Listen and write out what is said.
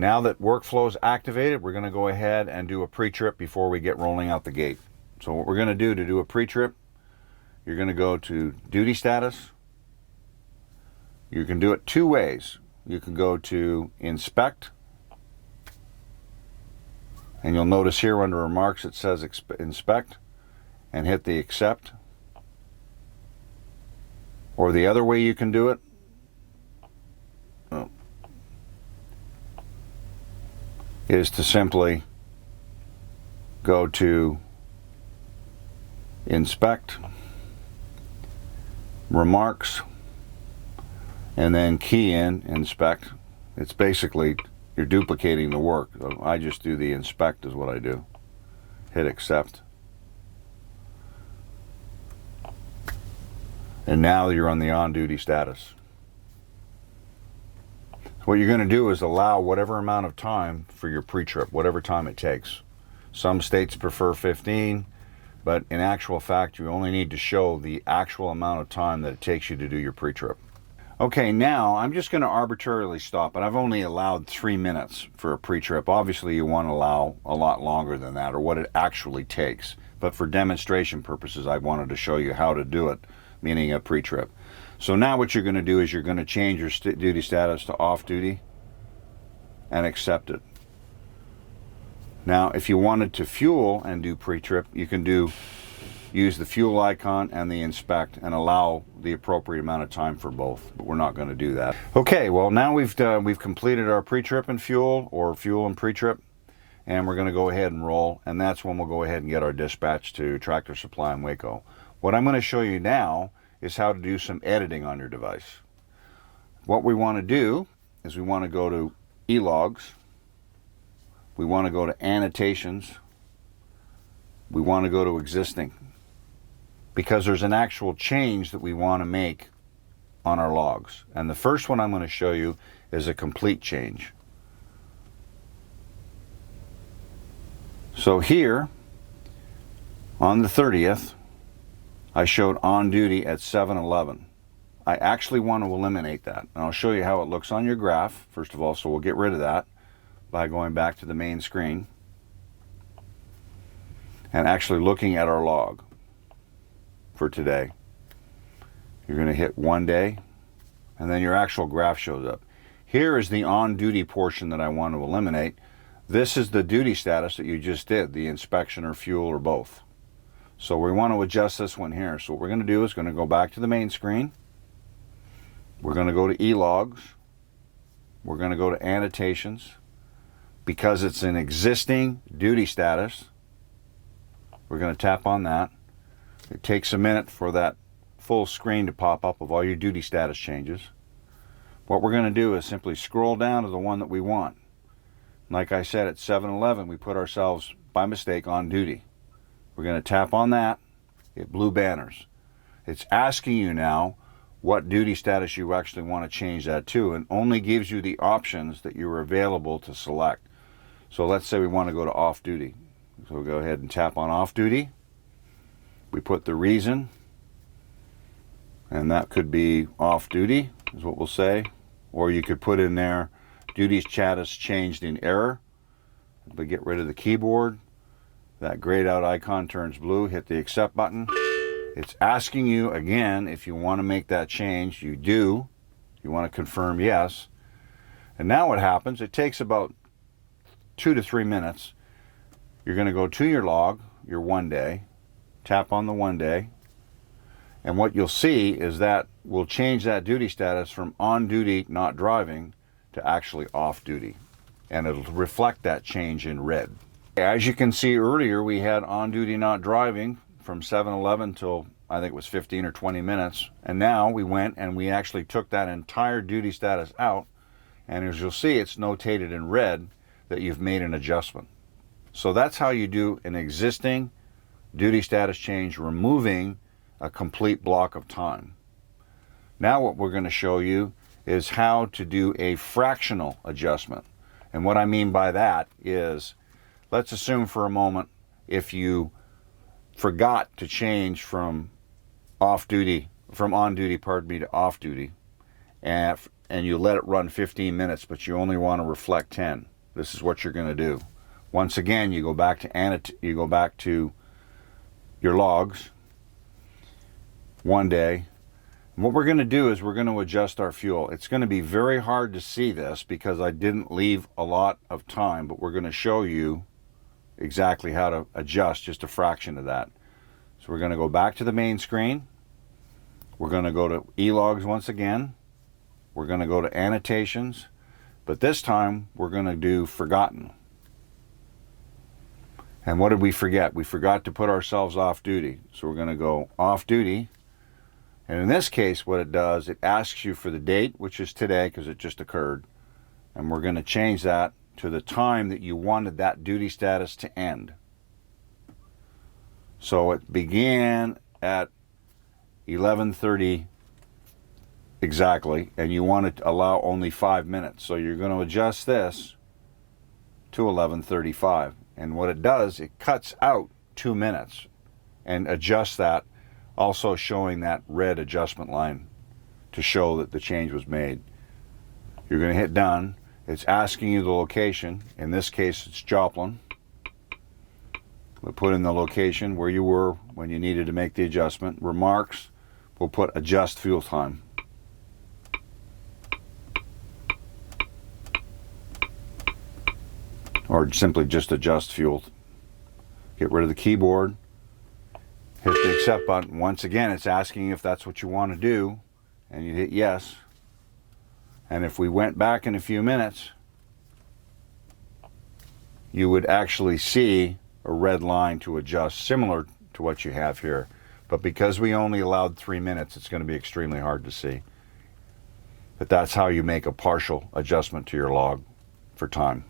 now that workflow is activated, we're going to go ahead and do a pre-trip before we get rolling out the gate. So what we're going to do a pre-trip, you're going to go to duty status. You can do it two ways. You can go to inspect, and you'll notice here under remarks it says inspect, and hit the accept. Or the other way you can do it, is to simply go to inspect, remarks, and then key in inspect. It's basically, you're duplicating the work. So I just do the inspect is what I do. Hit accept. And now you're on the on-duty status. What you're going to do is allow whatever amount of time for your pre-trip, whatever time it takes. Some states prefer 15, but in actual fact, you only need to show the actual amount of time that it takes you to do your pre-trip. Okay, now I'm just going to arbitrarily stop, and I've only allowed 3 minutes for a pre-trip. Obviously, you want to allow a lot longer than that, or what it actually takes. But for demonstration purposes, I wanted to show you how to do it, meaning a pre-trip. So now what you're going to do is you're going to change your duty status to off-duty and accept it. Now, if you wanted to fuel and do pre-trip, you can use the fuel icon and the inspect and allow the appropriate amount of time for both, but we're not going to do that. Okay, well now we've completed our pre-trip and fuel, or fuel and pre-trip, and we're going to go ahead and roll, and that's when we'll go ahead and get our dispatch to Tractor Supply in Waco. What I'm going to show you now is how to do some editing on your device. What we want to do is we want to go to eLogs, we want to go to annotations, we want to go to existing, because there's an actual change that we want to make on our logs. And the first one I'm going to show you is a complete change. So here on the 30th, I showed on duty at 7:11. I actually want to eliminate that, and I'll show you how it looks on your graph first of all. So we'll get rid of that by going back to the main screen and actually looking at our log for today. You're going to hit 1 day, and then your actual graph shows up. Here is the on-duty portion that I want to eliminate. This is the duty status that you just did, the inspection or fuel or both. So we want to adjust this one here. So what we're going to do is going to go back to the main screen. We're going to go to eLogs. We're going to go to annotations. Because it's an existing duty status, we're going to tap on that. It takes a minute for that full screen to pop up of all your duty status changes. What we're going to do is simply scroll down to the one that we want. Like I said, at 7:11, we put ourselves by mistake on duty. We're going to tap on that. It blue banners. It's asking you now what duty status you actually want to change that to, and only gives you the options that you are available to select. So let's say we want to go to off duty. So we'll go ahead and tap on off duty. We put the reason, and that could be off duty is what we'll say, or you could put in there duty status changed in error, but get rid of the keyboard. That grayed out icon turns blue. Hit the accept button. It's asking you again if you want to make that change. You do. You want to confirm yes. And now what happens, it takes about 2 to 3 minutes. You're going to go to your log, your 1 day, tap on the 1 day, and what you'll see is that we'll change that duty status from on duty not driving to actually off duty, and it'll reflect that change in red. As you can see earlier, we had on duty not driving from 7:11 till I think it was 15 or 20 minutes, and now we went and we actually took that entire duty status out, and as you'll see, it's notated in red that you've made an adjustment. So that's how you do an existing duty status change, removing a complete block of time. Now what we're going to show you is how to do a fractional adjustment. And what I mean by that is, let's assume for a moment if you forgot to change from on duty, to off duty, and and you let it run 15 minutes, but you only want to reflect 10. This is what you're going to do. Once again, you go back to your logs, 1 day. And what we're going to do is we're going to adjust our fuel. It's going to be very hard to see this because I didn't leave a lot of time, but we're going to show you exactly how to adjust just a fraction of that. So we're going to go back to the main screen. We're going to go to e-logs once again. We're going to go to annotations, but this time we're going to do forgotten. And what did we forget? We forgot to put ourselves off duty. So we're going to go off duty. And in this case, what it does, it asks you for the date, which is today because it just occurred. And we're going to change that to the time that you wanted that duty status to end. So it began at 11:30 exactly, and you want to allow only 5 minutes. So you're going to adjust this to 11:35. And what it does, it cuts out 2 minutes and adjusts that, also showing that red adjustment line to show that the change was made. You're going to hit done. It's asking you the location. In this case, it's Joplin. We'll put in the location where you were when you needed to make the adjustment. Remarks, we'll put adjust fuel time. Or simply just adjust fuel. Get rid of the keyboard. Hit the accept button. Once again, it's asking if that's what you want to do. And you hit yes. And if we went back in a few minutes, you would actually see a red line to adjust, similar to what you have here. But because we only allowed 3 minutes, it's going to be extremely hard to see. But that's how you make a partial adjustment to your log for time.